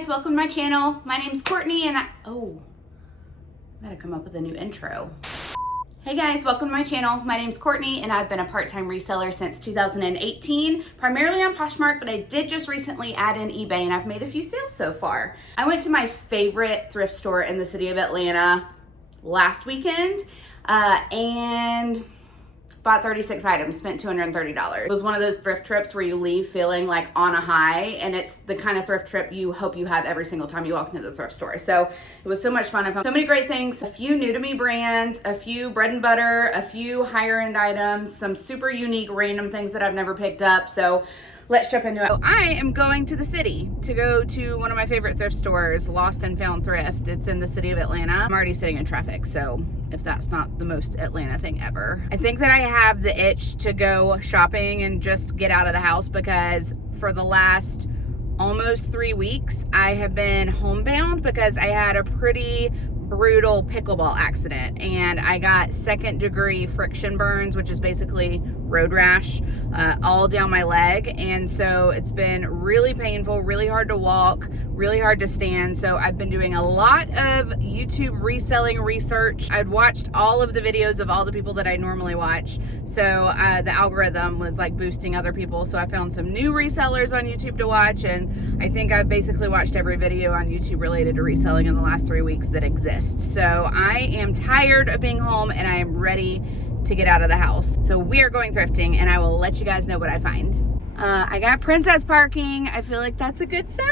guys, welcome to my channel. My name's Courtney and I gotta come up with a new intro. Hey guys, welcome to my channel. My name's Courtney and I've been a part-time reseller since 2018, primarily on Poshmark, but I did just recently add in eBay and I've made a few sales so far. I went to my favorite thrift store in the city of Atlanta last weekend and bought 36 items, spent $230. It was one of those thrift trips where you leave feeling like on a high, and it's the kind of thrift trip you hope you have every single time you walk into the thrift store. So it was so much fun. I found so many great things, a few new to me brands, a few bread and butter, a few higher end items, some super unique random things that I've never picked up. So let's jump into it. I am going to the city to go to one of my favorite thrift stores, Lost and Found Thrift. It's in the city of Atlanta. I'm already sitting in traffic, so if that's not the most Atlanta thing ever. I think that I have the itch to go shopping and just get out of the house because for the last almost 3 weeks, I have been homebound because I had a pretty brutal pickleball accident and I got 2nd-degree friction burns, which is basically road rash, all down my leg. And so it's been really painful, really hard to walk, really hard to stand. So I've been doing a lot of YouTube reselling research. I'd watched all of the videos of all the people that I normally watch. So the algorithm was like boosting other people. So I found some new resellers on YouTube to watch. And I think I've basically watched every video on YouTube related to reselling in the last 3 weeks that exists. So I am tired of being home and I am ready to get out of the house. So we are going thrifting and I will let you guys know what I find. I got princess parking. I feel like that's a good sign.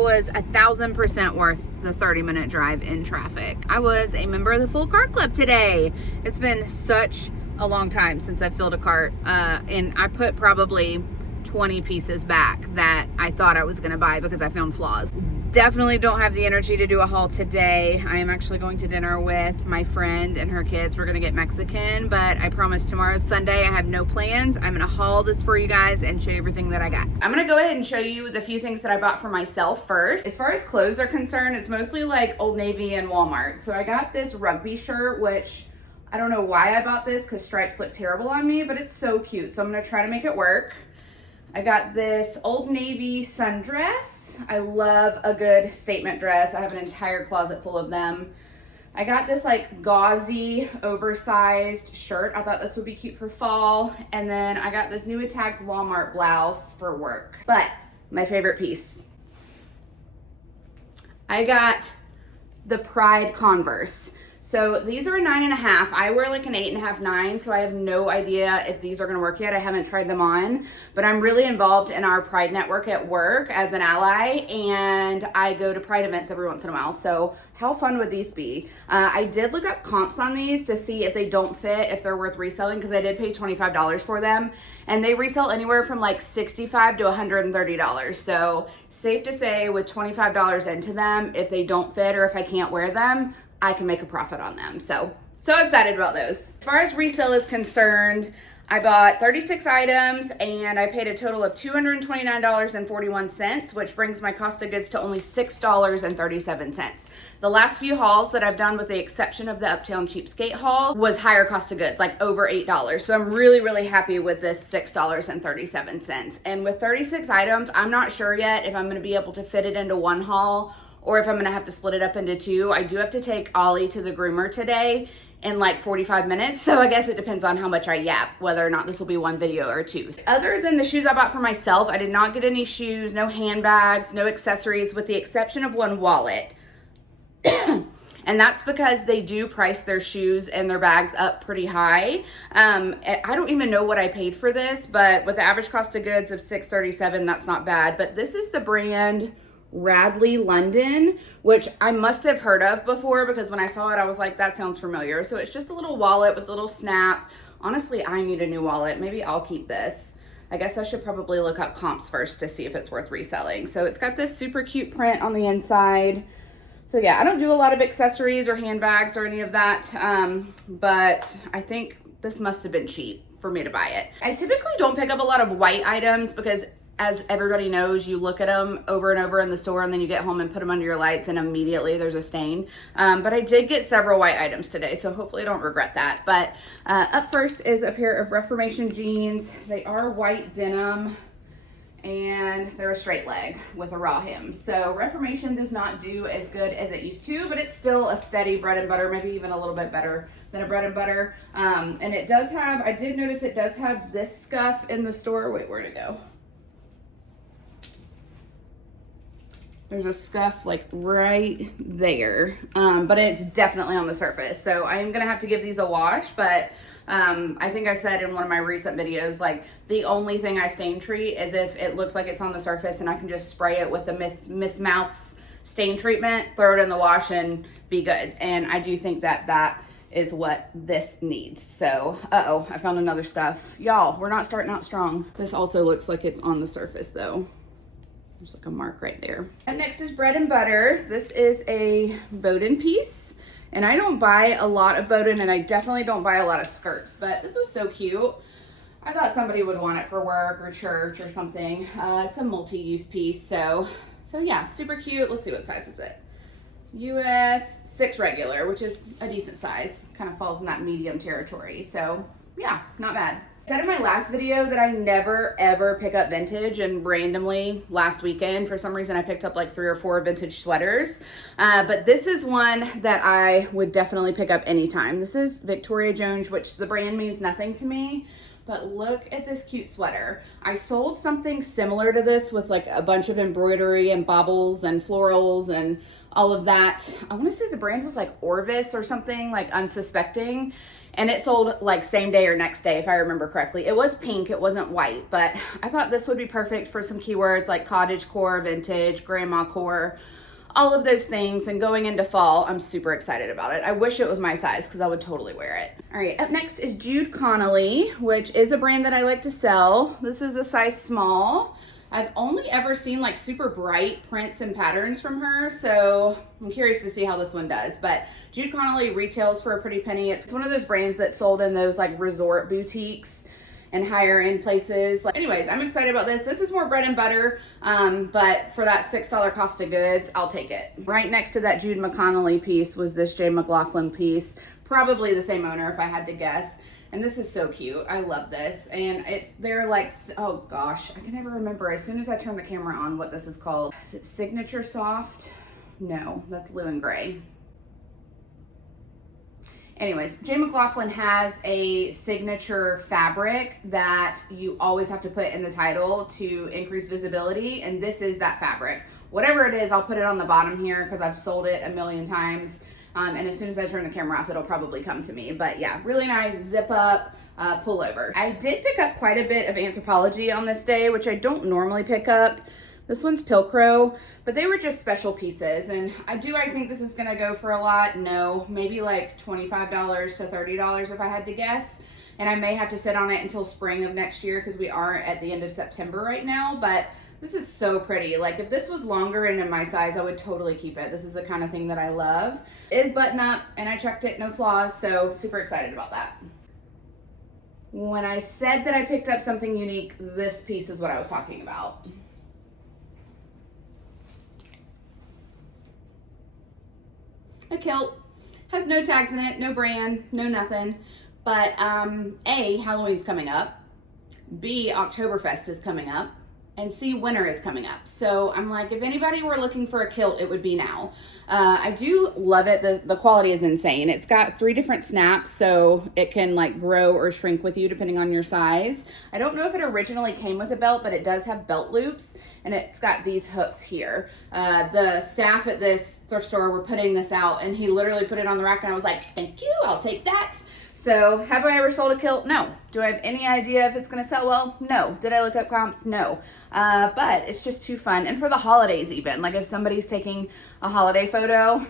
Was 1,000% worth the 30-minute drive in traffic. I was a member of the full cart club today. It's been such a long time since I filled a cart and I put probably 20 pieces back that I thought I was gonna buy because I found flaws. Definitely don't have the energy to do a haul today. I am actually going to dinner with my friend and her kids. We're gonna get Mexican, but I promise tomorrow's Sunday. I have no plans. I'm gonna haul this for you guys and show you everything that I got. I'm gonna go ahead and show you the few things that I bought for myself first. As far as clothes are concerned, it's mostly like Old Navy and Walmart. So I got this rugby shirt, which I don't know why I bought this because stripes look terrible on me, but it's so cute. So I'm gonna try to make it work. I got this Old Navy sundress. I love a good statement dress. I have an entire closet full of them. I got this like gauzy, oversized shirt. I thought this would be cute for fall. And then I got this new Attacks Walmart blouse for work. But my favorite piece, I got the Pride Converse. So these are a 9.5. I wear like an 8.5, 9, so I have no idea if these are gonna work yet. I haven't tried them on, but I'm really involved in our Pride network at work as an ally, and I go to Pride events every once in a while. So how fun would these be? I did look up comps on these to see if they don't fit, if they're worth reselling, because I did pay $25 for them, and they resell anywhere from like $65 to $130. So safe to say with $25 into them, if they don't fit or if I can't wear them, I can make a profit on them. So excited about those. As far as resale is concerned, I bought 36 items and I paid a total of $229.41, which brings my cost of goods to only $6.37. The last few hauls that I've done, with the exception of the Uptown Cheapskate haul, was higher cost of goods, like over $8. So I'm really, really happy with this $6.37. And with 36 items, I'm not sure yet if I'm gonna be able to fit it into one haul or if I'm gonna have to split it up into two. I do have to take Ollie to the groomer today in like 45 minutes. So I guess it depends on how much I yap, whether or not this will be one video or two. Other than the shoes I bought for myself, I did not get any shoes, no handbags, no accessories, with the exception of one wallet. And that's because they do price their shoes and their bags up pretty high. I don't even know what I paid for this, but with the average cost of goods of $637, that's not bad. But this is the brand Radley London, which I must have heard of before because when I saw it, I was like, that sounds familiar. So it's just a little wallet with a little snap. Honestly, I need a new wallet. Maybe I'll keep this. I guess I should probably look up comps first to see if it's worth reselling. So it's got this super cute print on the inside. So yeah, I don't do a lot of accessories or handbags or any of that, but I think this must have been cheap for me to buy it. I typically don't pick up a lot of white items because, as everybody knows, you look at them over and over in the store and then you get home and put them under your lights and immediately there's a stain. But I did get several white items today, so hopefully I don't regret that. But up first is a pair of Reformation jeans. They are white denim and they're a straight leg with a raw hem. So Reformation does not do as good as it used to, but it's still a steady bread and butter, maybe even a little bit better than a bread and butter. And it does have, I did notice it does have this scuff in the store. Wait, where'd it go? There's a scuff like right there, but it's definitely on the surface. So I am gonna have to give these a wash, but I think I said in one of my recent videos, like the only thing I stain treat is if it looks like it's on the surface and I can just spray it with the Miss Mouth's stain treatment, throw it in the wash and be good. And I do think that that is what this needs. So, uh-oh, I found another stuff. Y'all, we're not starting out strong. This also looks like it's on the surface though. There's like a mark right there. And next is bread and butter. This is a Bowden piece. And I don't buy a lot of Bowden and I definitely don't buy a lot of skirts, but this was so cute. I thought somebody would want it for work or church or something. It's a multi-use piece. So yeah, super cute. Let's see what size is it. US 6 regular, which is a decent size. Kind of falls in that medium territory. So yeah, not bad. I said in my last video that I never ever pick up vintage, and randomly last weekend for some reason I picked up like 3 or 4 vintage sweaters, but this is one that I would definitely pick up anytime. This is Victoria Jones, which the brand means nothing to me, but look at this cute sweater. I sold something similar to this with like a bunch of embroidery and baubles and florals and all of that. I want to say the brand was like Orvis or something, like unsuspecting. And it sold like same day or next day, if I remember correctly. It was pink, it wasn't white, but I thought this would be perfect for some keywords like cottage core, vintage, grandma core, all of those things. And going into fall, I'm super excited about it. I wish it was my size because I would totally wear it. All right, up next is Jude Connolly, which is a brand that I like to sell. This is a size small. I've only ever seen like super bright prints and patterns from her, so I'm curious to see how this one does. But Jude Connolly retails for a pretty penny. It's one of those brands that sold in those like resort boutiques and higher end places. Anyways, I'm excited about this. This is more bread and butter, but for that $6 cost of goods, I'll take it. Right next to that Jude McConnelly piece was this J. McLaughlin piece, probably the same owner if I had to guess. And this is so cute. I love this. And they're like, oh gosh, I can never remember as soon as I turn the camera on what this is called. Is it Signature Soft? No, that's Blue and Gray. Anyways, J. McLaughlin has a signature fabric that you always have to put in the title to increase visibility. And this is that fabric. Whatever it is, I'll put it on the bottom here because I've sold it a million times. And as soon as I turn the camera off, it'll probably come to me. But yeah, really nice zip up, pull over. I did pick up quite a bit of Anthropologie on this day, which I don't normally pick up. This one's Pilcrow, but they were just special pieces. And I think this is gonna go for a lot? No, maybe like $25 to $30 if I had to guess. And I may have to sit on it until spring of next year because we are at the end of September right now. But this is so pretty. Like if this was longer and in my size, I would totally keep it. This is the kind of thing that I love. It is button up and I checked it, no flaws. So super excited about that. When I said that I picked up something unique, this piece is what I was talking about. A kilt, has no tags in it, no brand, no nothing. But A, Halloween's coming up. B, Oktoberfest is coming up. and see winter is coming up. So I'm like, if anybody were looking for a kilt, it would be now. I do love it. The quality is insane. It's got 3 different snaps, so it can like grow or shrink with you depending on your size. I don't know if it originally came with a belt, but it does have belt loops, and it's got these hooks here. The staff at this thrift store were putting this out, and he literally put it on the rack, and I was like, thank you, I'll take that. So have I ever sold a kilt? No. Do I have any idea if it's gonna sell well? No. Did I look up comps? No. But it's just too fun. And for the holidays even, like if somebody's taking a holiday photo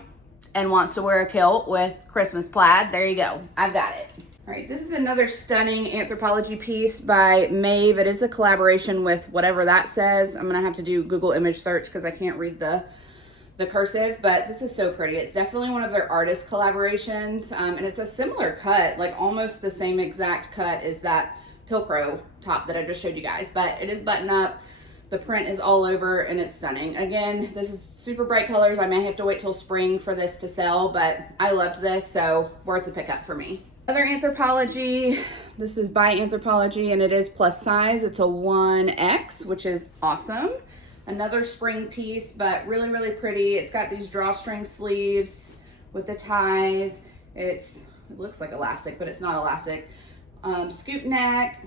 and wants to wear a kilt with Christmas plaid, there you go. I've got it. All right, this is another stunning Anthropologie piece by Maeve. It is a collaboration with whatever that says. I'm gonna have to do Google image search because I can't read the cursive, but this is so pretty. It's definitely one of their artist collaborations, and it's a similar cut, like almost the same exact cut as that Pilcrow top that I just showed you guys, but it is button up. The print is all over and it's stunning. Again, this is super bright colors. I may have to wait till spring for this to sell, but I loved this, so worth the pickup for me. Other Anthropologie, this is by Anthropologie, and it is plus size. It's a 1X, which is awesome. Another spring piece, but really, really pretty. It's got these drawstring sleeves with the ties. It looks like elastic, but it's not elastic. Scoop neck,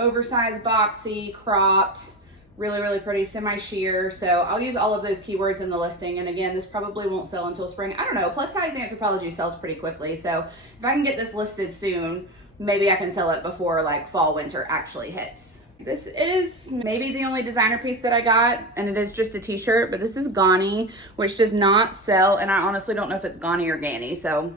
oversized boxy, cropped, really, really pretty, semi-sheer. So I'll use all of those keywords in the listing. And again, this probably won't sell until spring. I don't know, plus size Anthropologie sells pretty quickly. So if I can get this listed soon, maybe I can sell it before like fall, winter actually hits. This is maybe the only designer piece that I got, and it is just a t-shirt, but this is Gani, which does not sell, and I honestly don't know if it's Gani or Gani, so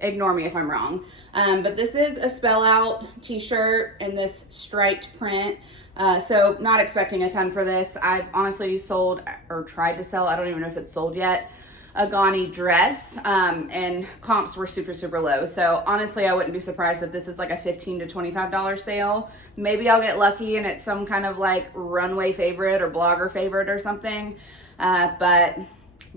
ignore me if I'm wrong. But this is a spell out t-shirt in this striped print, so not expecting a ton for this. I've honestly sold or tried to sell, I don't even know if it's sold yet, a Gani dress, and comps were super, super low. So honestly, I wouldn't be surprised if this is like a $15 to $25 sale. Maybe I'll get lucky and it's some kind of like runway favorite or blogger favorite or something, but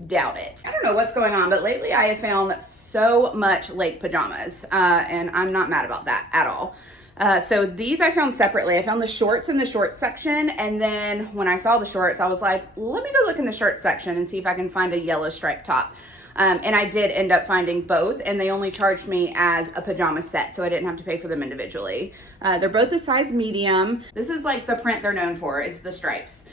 doubt it. I don't know what's going on, but lately I have found so much lake pajamas, and I'm not mad about that at all. So these I found separately. I found the shorts in the shorts section, and then when I saw the shorts, I was like, let me go look in the shirt section and see if I can find a yellow striped top. And I did end up finding both, and they only charged me as a pajama set, so I didn't have to pay for them individually. They're both a size medium. This is like the print they're known for, is the stripes.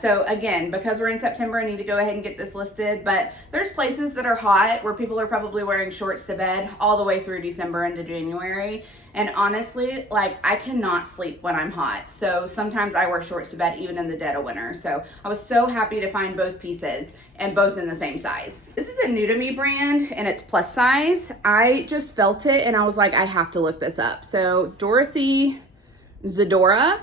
So again, because we're in September, I need to go ahead and get this listed, but there's places that are hot where people are probably wearing shorts to bed all the way through December into January. And honestly, like I cannot sleep when I'm hot. So sometimes I wear shorts to bed even in the dead of winter. So I was so happy to find both pieces and both in the same size. This is a new to me brand and it's plus size. I just felt it and I was like, I have to look this up. So Dorothy Zadora.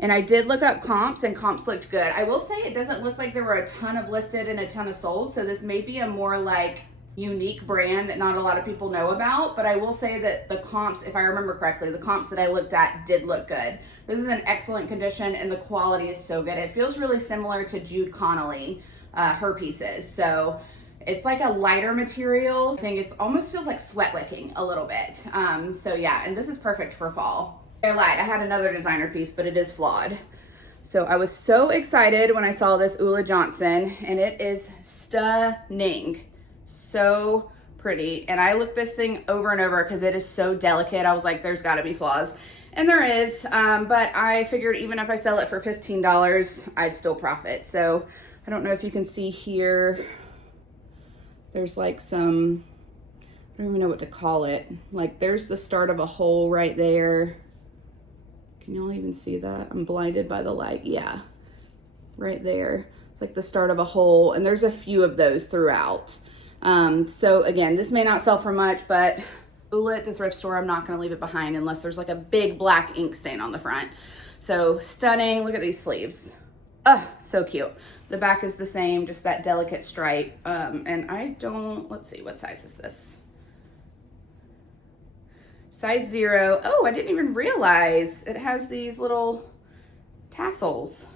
And I did look up comps and comps looked good. I will say it doesn't look like there were a ton of listed and a ton of sold. So this may be a more like unique brand that not a lot of people know about. But I will say that the comps, if I remember correctly, the comps that I looked at did look good. This is in excellent condition and the quality is so good. It feels really similar to Jude Connolly, her pieces. So it's like a lighter material. I think it almost feels like sweat wicking a little bit. So yeah, and this is perfect for fall. I lied, I had another designer piece, but it is flawed. So I was so excited when I saw this Ula Johnson, and it is stunning. So pretty. And I looked this thing over and over because it is so delicate. I was like, there's gotta be flaws. And there is, but I figured even if I sell it for $15, I'd still profit. So I don't know if you can see here, there's like some, I don't even know what to call it. Like there's the start of a hole right there. Can y'all even see that? I'm blinded by the light. Yeah, right there. It's like the start of a hole, and there's a few of those throughout. So again, this may not sell for much, but Ula at the thrift store, I'm not gonna leave it behind unless there's like a big black ink stain on the front. So stunning, look at these sleeves. Oh, so cute. The back is the same, just that delicate stripe. And I don't, let's see, what size is this? Size 0. Oh, I didn't even realize it has these little tassels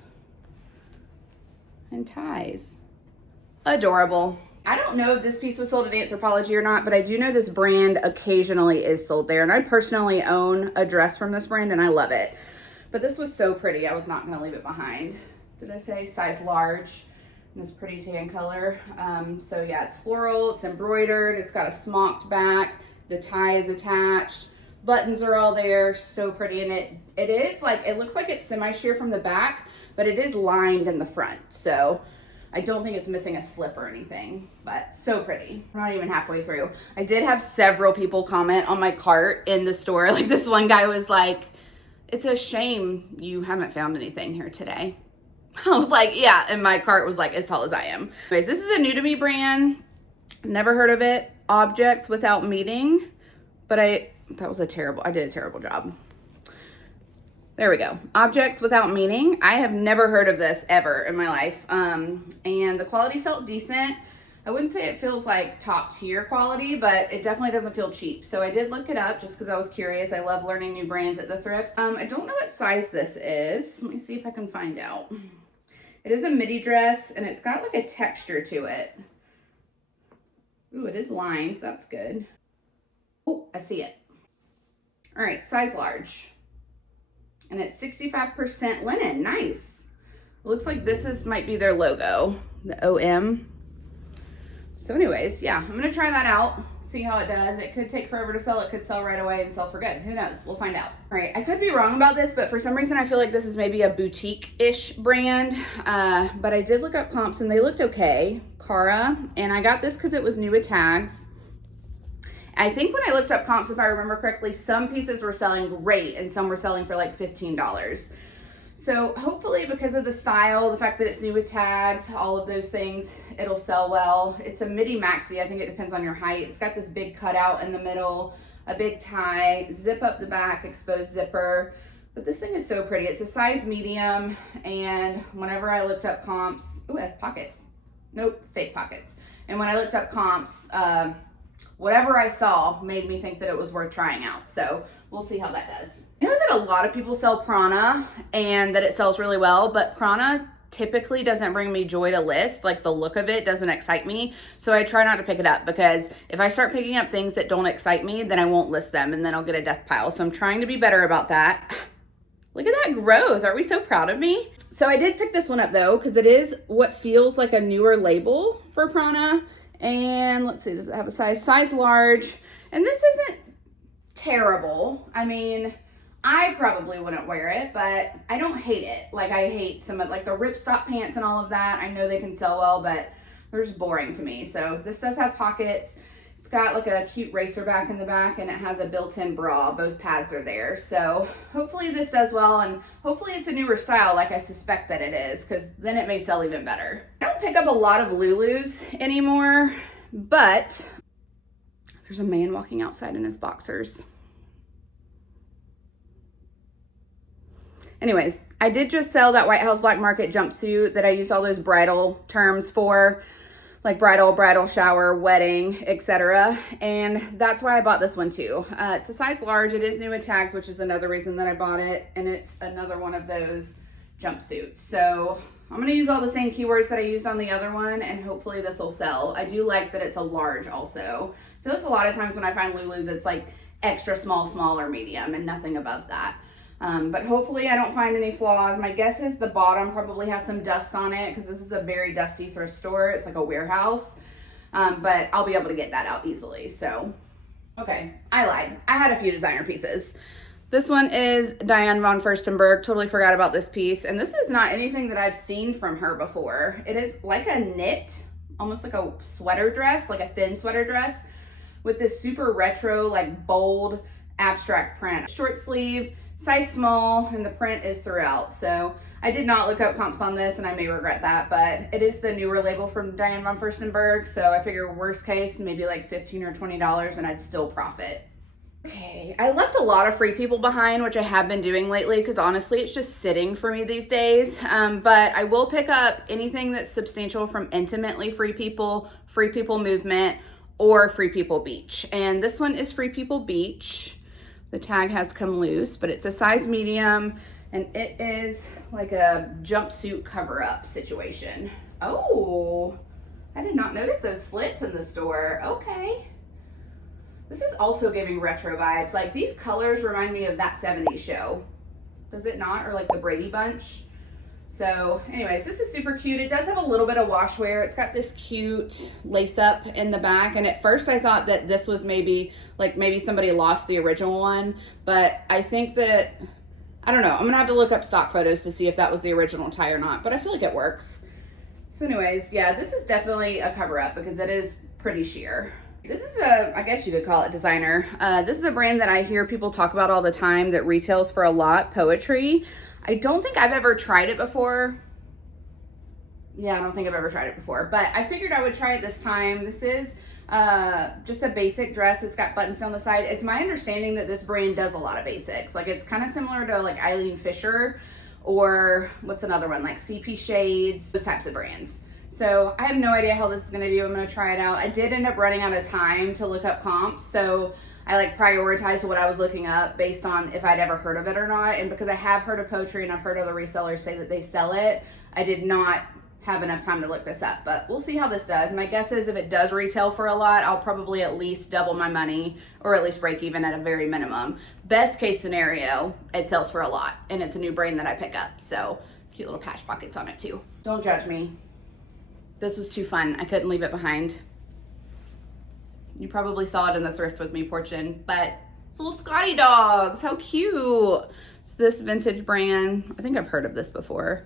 and ties. Adorable. I don't know if this piece was sold at Anthropologie or not, but I do know this brand occasionally is sold there. And I personally own a dress from this brand and I love it. But this was so pretty, I was not gonna leave it behind. Did I say size large? In this pretty tan color. So yeah, it's floral, it's embroidered, it's got a smocked back, the tie is attached, buttons are all there, so pretty. And it is like, it looks like it's semi-sheer from the back, but it is lined in the front. So I don't think it's missing a slip or anything, but so pretty. We're not even halfway through. I did have several people comment on my cart in the store. Like this one guy was like, it's a shame you haven't found anything here today. I was like, yeah, and my cart was like as tall as I am. Anyways, this is a new to me brand. Never heard of it. Objects Without Meaning, but I did a terrible job. There we go. Objects Without Meaning. I have never heard of this ever in my life. And the quality felt decent. I wouldn't say it feels like top tier quality, but it definitely doesn't feel cheap. So I did look it up just because I was curious. I love learning new brands at the thrift. I don't know what size this is. Let me see if I can find out. It is a midi dress and it's got like a texture to it. Ooh, it is lined. That's good. Oh, I see it. All right, size large. And it's 65% linen. Nice. It looks like this might be their logo, the OM. So anyways, yeah, I'm gonna try that out, see how it does. It could take forever to sell. It could sell right away and sell for good. Who knows? We'll find out. All right, I could be wrong about this, but for some reason I feel like this is maybe a boutique-ish brand. But I did look up comps and they looked okay. Cara, and I got this because it was new with tags. I think when I looked up comps, if I remember correctly, some pieces were selling great and some were selling for like $15. So hopefully because of the style, the fact that it's new with tags, all of those things, it'll sell well. It's a midi maxi. I think it depends on your height. It's got this big cutout in the middle, a big tie, zip up the back, exposed zipper. But this thing is so pretty. It's a size medium, and whenever I looked up comps, ooh, it has pockets. Nope, fake pockets. And when I looked up comps, whatever I saw made me think that it was worth trying out. So we'll see how that does. I know that a lot of people sell Prana and that it sells really well, but Prana typically doesn't bring me joy to list. Like the look of it doesn't excite me. So I try not to pick it up, because if I start picking up things that don't excite me, then I won't list them and then I'll get a death pile. So I'm trying to be better about that. Look at that growth. Are we so proud of me? So I did pick this one up though, because it is what feels like a newer label for Prana. And let's see, does it have a size large? And this isn't terrible. I mean, I probably wouldn't wear it, but I don't hate it. Like I hate some of like the ripstop pants and all of that. I know they can sell well, but they're just boring to me. So this does have pockets. It's got like a cute racer back in the back, and it has a built-in bra. Both pads are there. So hopefully this does well, and hopefully it's a newer style like I suspect that it is, because then it may sell even better. I don't pick up a lot of Lulus anymore, but there's a man walking outside in his boxers. Anyways, I did just sell that White House Black Market jumpsuit that I used all those bridal terms for, like bridal shower, wedding, etc. And that's why I bought this one too. It's a size large. It is new with tags, which is another reason that I bought it. And it's another one of those jumpsuits. So I'm gonna use all the same keywords that I used on the other one, and hopefully this will sell. I do like that it's a large also. I feel like a lot of times when I find Lulus, it's like extra small, small, or medium, and nothing above that. But hopefully I don't find any flaws. My guess is the bottom probably has some dust on it, because this is a very dusty thrift store. It's like a warehouse, but I'll be able to get that out easily. So, okay, I lied. I had a few designer pieces. This one is Diane von Furstenberg. Totally forgot about this piece. And this is not anything that I've seen from her before. It is like a knit, almost like a sweater dress, like a thin sweater dress with this super retro, like bold, abstract print. Short sleeve, size small, and the print is throughout. So I did not look up comps on this, and I may regret that, but it is the newer label from Diane von Furstenberg. So I figure worst case, maybe like $15 or $20, and I'd still profit. Okay, I left a lot of Free People behind, which I have been doing lately, because honestly, it's just sitting for me these days. But I will pick up anything that's substantial from Intimately Free People Movement, or Free People Beach. And this one is Free People Beach. The tag has come loose, but it's a size medium, and it is like a jumpsuit cover-up situation. Oh, I did not notice those slits in the store. Okay. This is also giving retro vibes. Like, these colors remind me of That 70s Show. does it not? Or like the Brady Bunch. So anyways, this is super cute. It does have a little bit of wash wear. It's got this cute lace up in the back. And at first I thought that this was maybe somebody lost the original one, but I think that, I don't know. I'm gonna have to look up stock photos to see if that was the original tie or not, but I feel like it works. So anyways, yeah, this is definitely a cover up because it is pretty sheer. This is I guess you could call it designer. This is a brand that I hear people talk about all the time that retails for a lot, Poetry. I don't think I've ever tried it before. Yeah, I don't think I've ever tried it before, but I figured I would try it this time. This is just a basic dress. It's got buttons down the side. It's my understanding that this brand does a lot of basics. Like it's kind of similar to like Eileen Fisher or what's another one, like CP Shades, those types of brands. So I have no idea how this is gonna do. I'm gonna try it out. I did end up running out of time to look up comps, so I like prioritized what I was looking up based on if I'd ever heard of it or not. And because I have heard of Poetry and I've heard other resellers say that they sell it, I did not have enough time to look this up, but we'll see how this does. My guess is if it does retail for a lot, I'll probably at least double my money or at least break even at a very minimum. Best case scenario, it sells for a lot and it's a new brand that I pick up. So cute little patch pockets on it too. Don't judge me. This was too fun. I couldn't leave it behind. You probably saw it in the thrift with me portion, but it's little Scotty dogs. How cute. It's this vintage brand. I think I've heard of this before.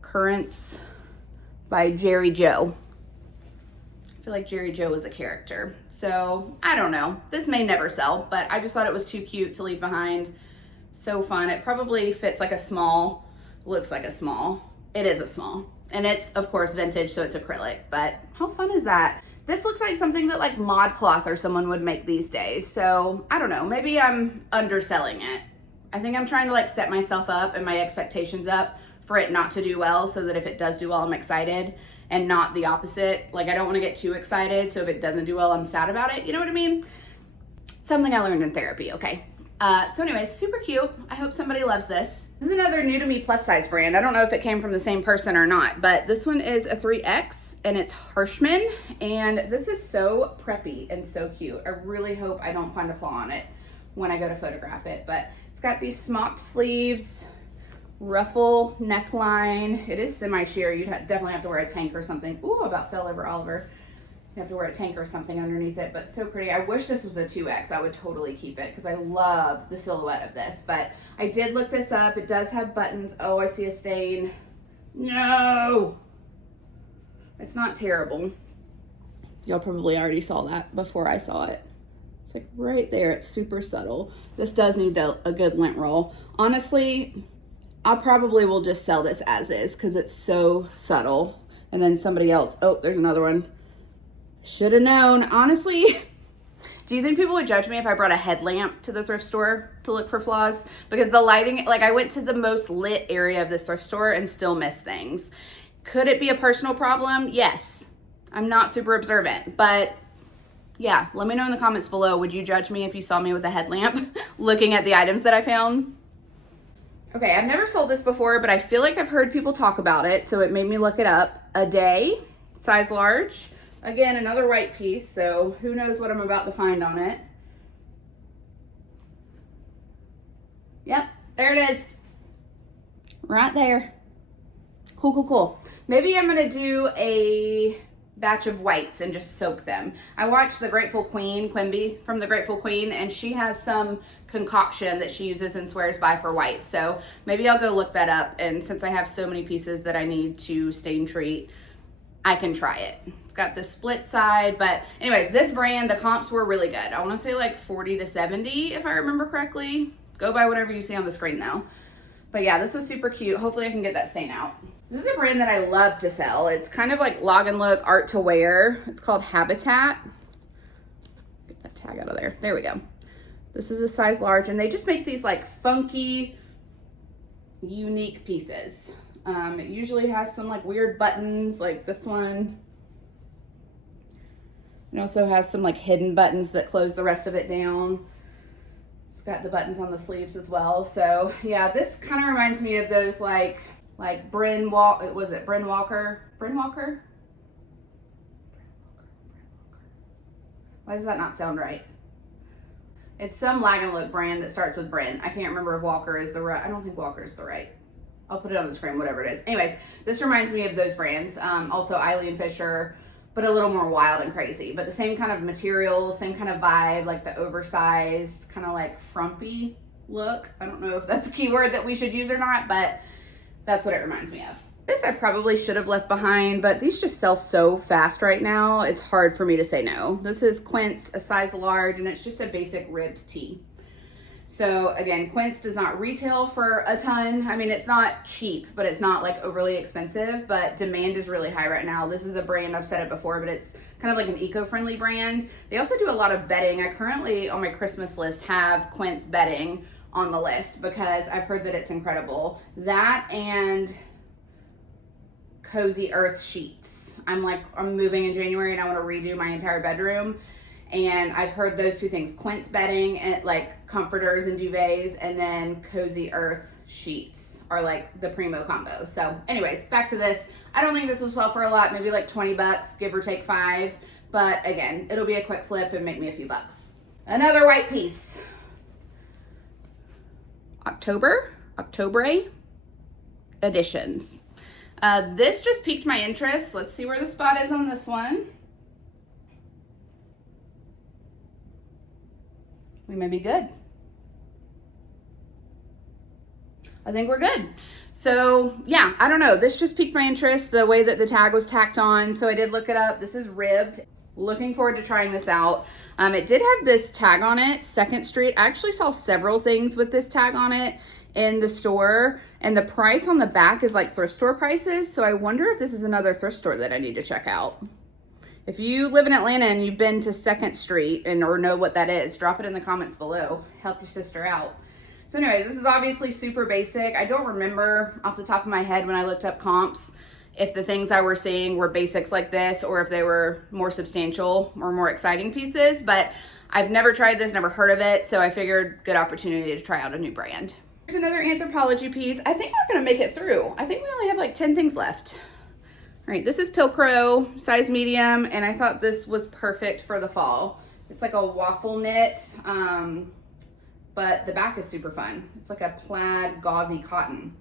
Currents by Jerry Joe. I feel like Jerry Joe was a character. So I don't know. This may never sell, but I just thought it was too cute to leave behind. So fun. It probably fits like a small, looks like a small. It is a small. And it's of course vintage, so it's acrylic, but how fun is that? This looks like something that like ModCloth or someone would make these days. So I don't know, maybe I'm underselling it. I think I'm trying to like set myself up and my expectations up for it not to do well so that if it does do well, I'm excited and not the opposite. Like I don't want to get too excited. So if it doesn't do well, I'm sad about it. You know what I mean? Something I learned in therapy, okay? So anyways, super cute. I hope somebody loves this. This is another new to me plus size brand. I don't know if it came from the same person or not, but this one is a 3X and it's Harshman. And this is so preppy and so cute. I really hope I don't find a flaw on it when I go to photograph it, but it's got these smocked sleeves, ruffle neckline. It is semi-sheer. You'd definitely have to wear a tank or something. Ooh, about fell over Oliver. You have to wear a tank or something underneath it, but so pretty. I wish this was a 2X. I would totally keep it because I love the silhouette of this, but I did look this up. It does have buttons. Oh, I see a stain. No, it's not terrible. Y'all probably already saw that before I saw it. It's like right there. It's super subtle. This does need a good lint roll. Honestly, I probably will just sell this as is because it's so subtle. And then somebody else, oh, there's another one. Should have known. Honestly, do you think people would judge me if I brought a headlamp to the thrift store to look for flaws? Because the lighting, like I went to the most lit area of this thrift store and still missed things. Could it be a personal problem? Yes. I'm not super observant, but yeah, let me know in the comments below. Would you judge me if you saw me with a headlamp looking at the items that I found? Okay, I've never sold this before, but I feel like I've heard people talk about it, so it made me look it up. A day, size large. Again, another white piece, so who knows what I'm about to find on it. Yep, there it is. Right there. Cool, cool, cool. Maybe I'm gonna do a batch of whites and just soak them. I watched the Grateful Queen, Quimby from the Grateful Queen, and she has some concoction that she uses and swears by for whites. So maybe I'll go look that up, and since I have so many pieces that I need to stain treat, I can try it. It's got the split side, but anyways, this brand, the comps were really good. I wanna say like 40 to 70 if I remember correctly. Go by whatever you see on the screen though. But yeah, this was super cute. Hopefully I can get that stain out. This is a brand that I love to sell. It's kind of like log and look, art to wear. It's called Habitat. Get that tag out of there. There we go. This is a size large, and they just make these like funky, unique pieces. It usually has some like weird buttons like this one. It also has some like hidden buttons that close the rest of it down. It's got the buttons on the sleeves as well. So yeah, this kind of reminds me of those like Bryn Walker. Was it Bryn Walker? Bryn Walker? Why does that not sound right? It's some Lag and Look brand that starts with Brent. I can't remember if Walker is the right. I don't think Walker is the right. I'll put it on the screen, whatever it is. Anyways, this reminds me of those brands. Also Eileen Fisher, but a little more wild and crazy. But the same kind of material, same kind of vibe, like the oversized, kind of like frumpy look. I don't know if that's a keyword that we should use or not, but that's what it reminds me of. This I probably should have left behind, but these just sell so fast right now. It's hard for me to say no. This is Quince, a size large, and it's just a basic ribbed tee. So again, Quince does not retail for a ton. I mean, it's not cheap, but it's not like overly expensive, but demand is really high right now. This is a brand, I've said it before, but it's kind of like an eco-friendly brand. They also do a lot of bedding. I currently, on my Christmas list, have Quince bedding on the list because I've heard that it's incredible. That and Cozy Earth sheets. I'm moving in January and I want to redo my entire bedroom. And I've heard those two things, Quince bedding and like comforters and duvets, and then Cozy Earth sheets are like the primo combo. So anyways, back to this. I don't think this will sell for a lot, maybe like 20 bucks, give or take 5. But again, it'll be a quick flip and make me a few bucks. Another white piece. October editions. This just piqued my interest. Let's see where the spot is on this one. We may be good. I think we're good. So yeah, I don't know. This just piqued my interest, the way that the tag was tacked on. So I did look it up. This is ribbed. Looking forward to trying this out. It did have this tag on it, 2nd Street. I actually saw several things with this tag on it in the store, and the price on the back is like thrift store prices. So I wonder if this is another thrift store that I need to check out. If you live in Atlanta and you've been to 2nd Street or know what that is, drop it in the comments below. Help your sister out. So anyways, this is obviously super basic. I don't remember off the top of my head when I looked up comps if the things I were seeing were basics like this or if they were more substantial or more exciting pieces, but I've never tried this, never heard of it, so I figured good opportunity to try out a new brand. Here's another Anthropologie piece. I think we're gonna make it through. I think we only have like 10 things left. All right, this is Pilcrow, size medium, and I thought this was perfect for the fall. It's like a waffle knit, but the back is super fun. It's like a plaid gauzy cotton.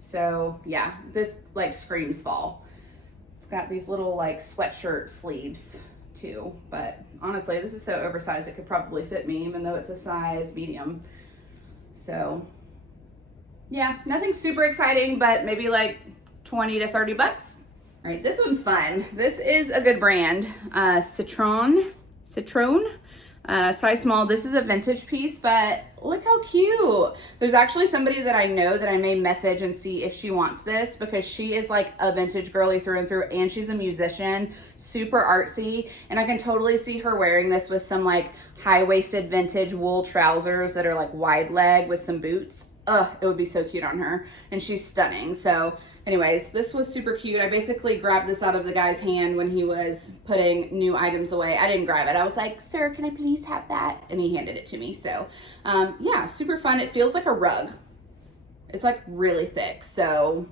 So yeah, this like screams fall. It's got these little like sweatshirt sleeves too, but honestly, this is so oversized it could probably fit me even though it's a size medium. So yeah, nothing super exciting, but maybe like 20 to 30 bucks. All right, this one's fun. This is a good brand, Citron, size small. This is a vintage piece, but look how cute. There's actually somebody that I know that I may message and see if she wants this because she is like a vintage girly through and through, and she's a musician, super artsy, and I can totally see her wearing this with some like high-waisted vintage wool trousers that are like wide leg with some boots. Ugh, it would be so cute on her, and she's stunning. So anyways, this was super cute. I basically grabbed this out of the guy's hand when he was putting new items away. I didn't grab it. I was like, sir, can I please have that? And he handed it to me. So yeah, super fun. It feels like a rug. It's like really thick. So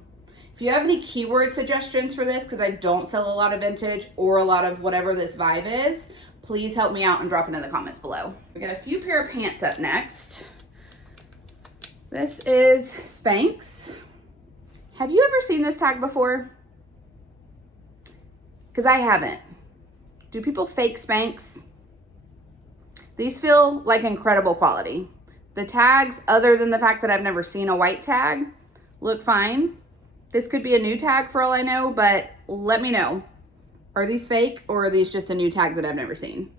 if you have any keyword suggestions for this, because I don't sell a lot of vintage or a lot of whatever this vibe is, please help me out and drop it in the comments below. We got a few pair of pants up next. This is Spanx. Have you ever seen this tag before? Because I haven't. Do people fake Spanx? These feel like incredible quality. The tags, other than the fact that I've never seen a white tag, look fine. This could be a new tag for all I know, but let me know. Are these fake or are these just a new tag that I've never seen?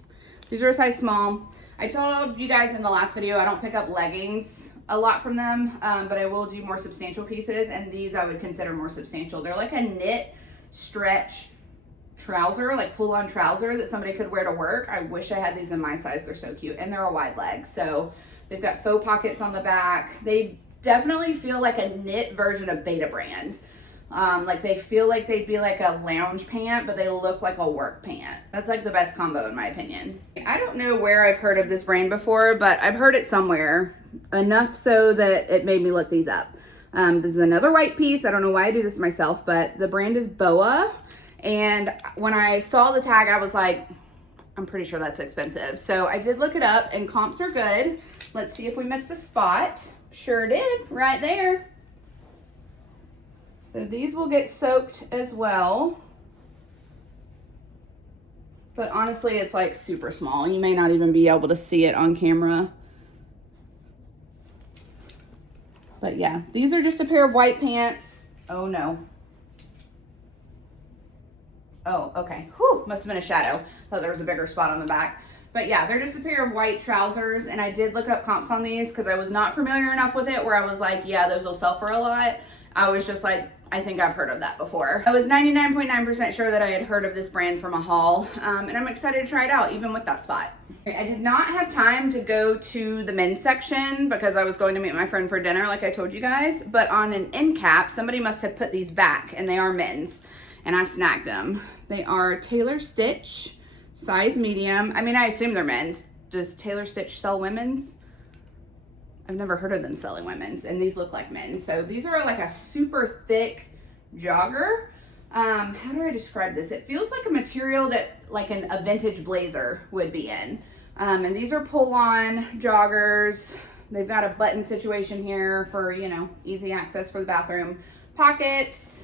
These are a size small. I told you guys in the last video I don't pick up leggings a lot from them, but I will do more substantial pieces, and these I would consider more substantial. They're like a knit stretch trouser, like pull-on trouser that somebody could wear to work. I wish I had these in my size. They're so cute, and they're a wide leg. So they've got faux pockets on the back. They definitely feel like a knit version of Beta brand. Like they feel like they'd be like a lounge pant, but they look like a work pant. That's like the best combo in my opinion. I don't know where I've heard of this brand before, but I've heard it somewhere, enough so that it made me look these up. This is another white piece. I don't know why I do this myself, but the brand is Boa. And when I saw the tag, I was like, I'm pretty sure that's expensive. So I did look it up and comps are good. Let's see if we missed a spot. Sure did, right there. So these will get soaked as well. But honestly, it's like super small. You may not even be able to see it on camera. But yeah, these are just a pair of white pants. Oh no. Oh, okay. Whew, must have been a shadow. Thought there was a bigger spot on the back. But yeah, they're just a pair of white trousers, and I did look up comps on these because I was not familiar enough with it where I was like, yeah, those will sell for a lot. I was just like, I think I've heard of that before. I was 99.9% sure that I had heard of this brand from a haul, and I'm excited to try it out even with that spot. I did not have time to go to the men's section because I was going to meet my friend for dinner like I told you guys, but on an end cap, somebody must have put these back, and they are men's, and I snagged them. They are Tailor Stitch, size medium. I mean, I assume they're men's. Does Tailor Stitch sell women's? I've never heard of them selling women's, and these look like men's. So these are like a super thick jogger. How do I describe this? It feels like a material that like a vintage blazer would be in. And these are pull-on joggers. They've got a button situation here for, you know, easy access for the bathroom. Pockets.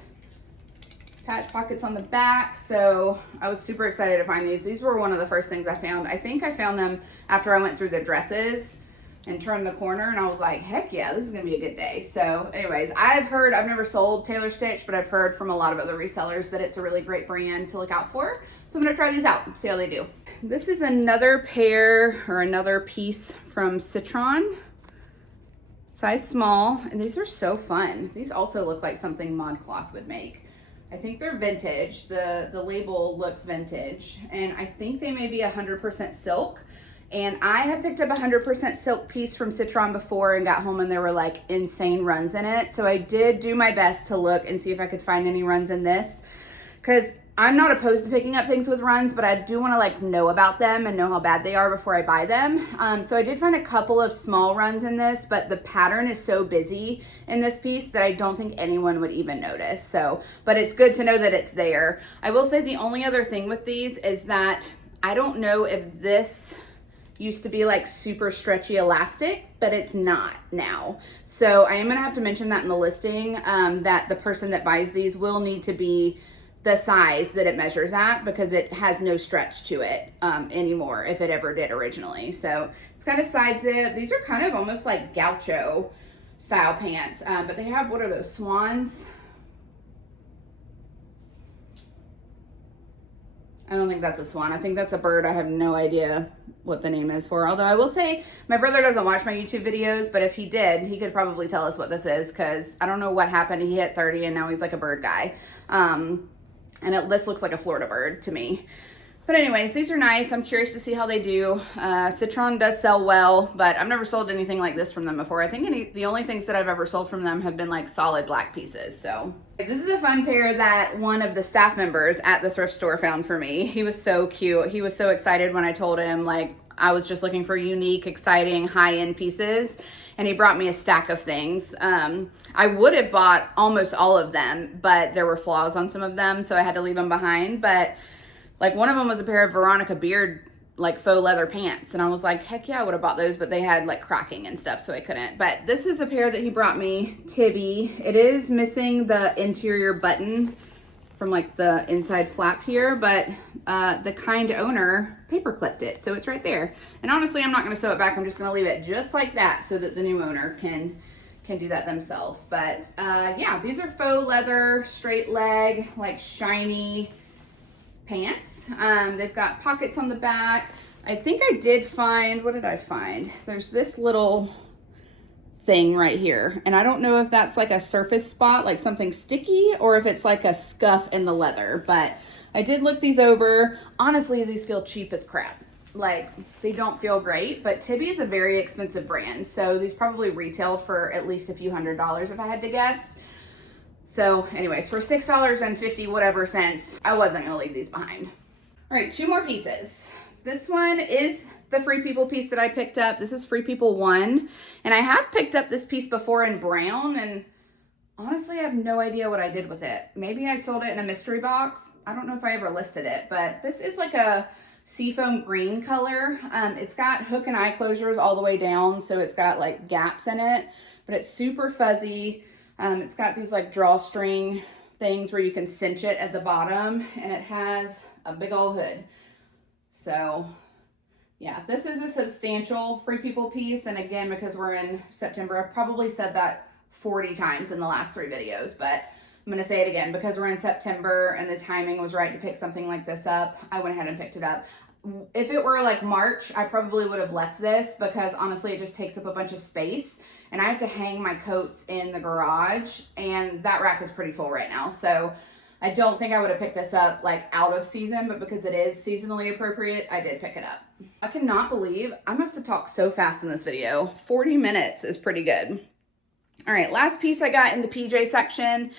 Patch pockets on the back. So I was super excited to find these. These were one of the first things I found. I think I found them after I went through the dresses and turned the corner, and I was like, heck yeah, this is gonna be a good day. So anyways, I've never sold Tailor Stitch, but I've heard from a lot of other resellers that it's a really great brand to look out for. So I'm gonna try these out and see how they do. This is another pair or another piece from Citron, size small, and these are so fun. These also look like something ModCloth would make. I think they're vintage. The label looks vintage, and I think they may be 100% silk. And I have picked up a 100% silk piece from Citron before and got home and there were like insane runs in it. So I did do my best to look and see if I could find any runs in this, because I'm not opposed to picking up things with runs, but I do want to like know about them and know how bad they are before I buy them. So I did find a couple of small runs in this, but the pattern is so busy in this piece that I don't think anyone would even notice. So, but it's good to know that it's there. I will say the only other thing with these is that I don't know if this used to be like super stretchy elastic, but it's not now. So I am gonna have to mention that in the listing, that the person that buys these will need to be the size that it measures at, because it has no stretch to it anymore, if it ever did originally. So it's got a side zip. These are kind of almost like gaucho style pants, but they have, what are those, swans? I don't think that's a swan. I think that's a bird. I have no idea what the name is for. Although I will say my brother doesn't watch my YouTube videos, but if he did, he could probably tell us what this is, because I don't know what happened. He hit 30 and now he's like a bird guy. This looks like a Florida bird to me. But anyways, these are nice. I'm curious to see how they do. Citron does sell well, but I've never sold anything like this from them before. I think the only things that I've ever sold from them have been like solid black pieces. So this is a fun pair that one of the staff members at the thrift store found for me. He was so cute. He was so excited when I told him like I was just looking for unique, exciting, high-end pieces. And he brought me a stack of things. I would have bought almost all of them, but there were flaws on some of them, so I had to leave them behind. But like one of them was a pair of Veronica Beard like faux leather pants, and I was like, heck yeah, I would have bought those, but they had like cracking and stuff, so I couldn't. But this is a pair that he brought me, Tibby. It is missing the interior button from like the inside flap here, but the kind owner paper clipped it, so it's right there. And honestly, I'm not gonna sew it back. I'm just gonna leave it just like that so that the new owner can do that themselves. But yeah, these are faux leather, straight leg, like shiny pants. They've got pockets on the back. I think I did find, what did I find? There's this little thing right here, and I don't know if that's like a surface spot, like something sticky, or if it's like a scuff in the leather, but I did look these over. Honestly, these feel cheap as crap. Like, they don't feel great, but Tibby is a very expensive brand, so these probably retailed for at least a few $100s if I had to guess. So anyways, for $6.50 whatever cents, I wasn't gonna leave these behind. All right, two more pieces. This one is the Free People piece that I picked up. This is Free People 1, and I have picked up this piece before in brown, and honestly, I have no idea what I did with it. Maybe I sold it in a mystery box. I don't know if I ever listed it, but this is like a seafoam green color. It's got hook and eye closures all the way down, so it's got like gaps in it, but it's super fuzzy. It's got these like drawstring things where you can cinch it at the bottom, and it has a big old hood. So yeah, this is a substantial Free People piece. And again, because we're in September, I've probably said that 40 times in the last 3 videos, but I'm going to say it again, because we're in September and the timing was right to pick something like this up. I went ahead and picked it up. If it were like March, I probably would have left this, because honestly, it just takes up a bunch of space and I have to hang my coats in the garage, and that rack is pretty full right now. So I don't think I would have picked this up like out of season, but because it is seasonally appropriate, I did pick it up. I cannot believe I must have talked so fast in this video. 40 minutes is pretty good. All right, last piece I got in the PJ section,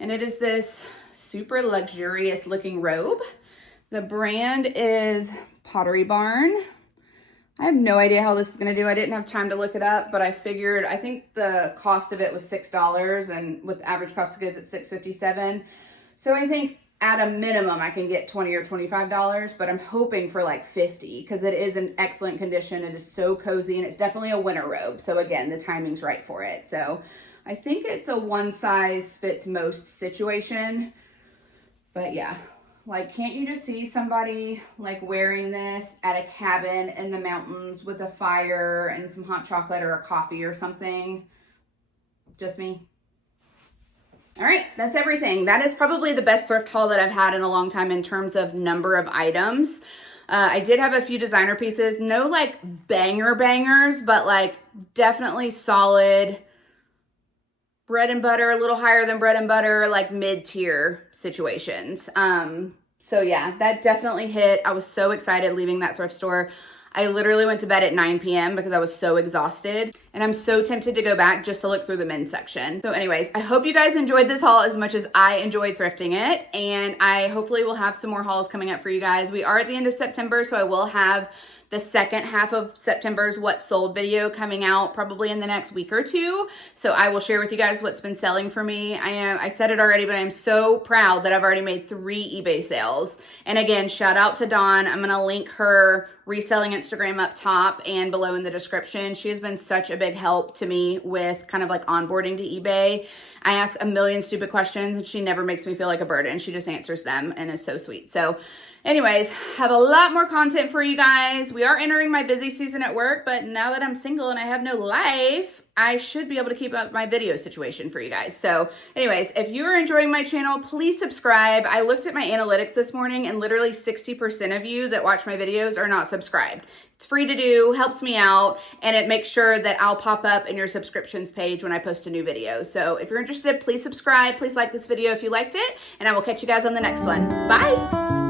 and it is this super luxurious looking robe. The brand is Pottery Barn. I have no idea how this is gonna do. I didn't have time to look it up, but I figured, I think the cost of it was $6, and with average cost of goods, it's $6.57. So I think at a minimum, I can get $20 or $25, but I'm hoping for like $50, because it is in excellent condition. It is so cozy, and it's definitely a winter robe. So again, the timing's right for it. So I think it's a one size fits most situation, but yeah, like, can't you just see somebody like wearing this at a cabin in the mountains with a fire and some hot chocolate or a coffee or something? Just me. All right, that's everything. That is probably the best thrift haul that I've had in a long time in terms of number of items. I did have a few designer pieces, no like bangers, but like definitely solid bread and butter, a little higher than bread and butter, like mid-tier situations. So yeah, that definitely hit. I was so excited leaving that thrift store. I literally went to bed at 9 p.m. because I was so exhausted, and I'm so tempted to go back just to look through the men's section. So anyways, I hope you guys enjoyed this haul as much as I enjoyed thrifting it, and I hopefully will have some more hauls coming up for you guys. We are at the end of September, so I will have the second half of September's What Sold video coming out probably in the next week or two. So I will share with you guys what's been selling for me. I said it already, but I'm so proud that I've already made 3 eBay sales. And again, shout out to Dawn. I'm gonna link her reselling Instagram up top and below in the description. She has been such a big help to me with kind of like onboarding to eBay. I ask a million stupid questions and she never makes me feel like a burden. She just answers them and is so sweet. So anyways, have a lot more content for you guys. We are entering my busy season at work, but now that I'm single and I have no life, I should be able to keep up my video situation for you guys. So anyways, if you're enjoying my channel, please subscribe. I looked at my analytics this morning and literally 60% of you that watch my videos are not subscribed. It's free to do, helps me out, and it makes sure that I'll pop up in your subscriptions page when I post a new video. So if you're interested, please subscribe. Please like this video if you liked it, and I will catch you guys on the next one. Bye.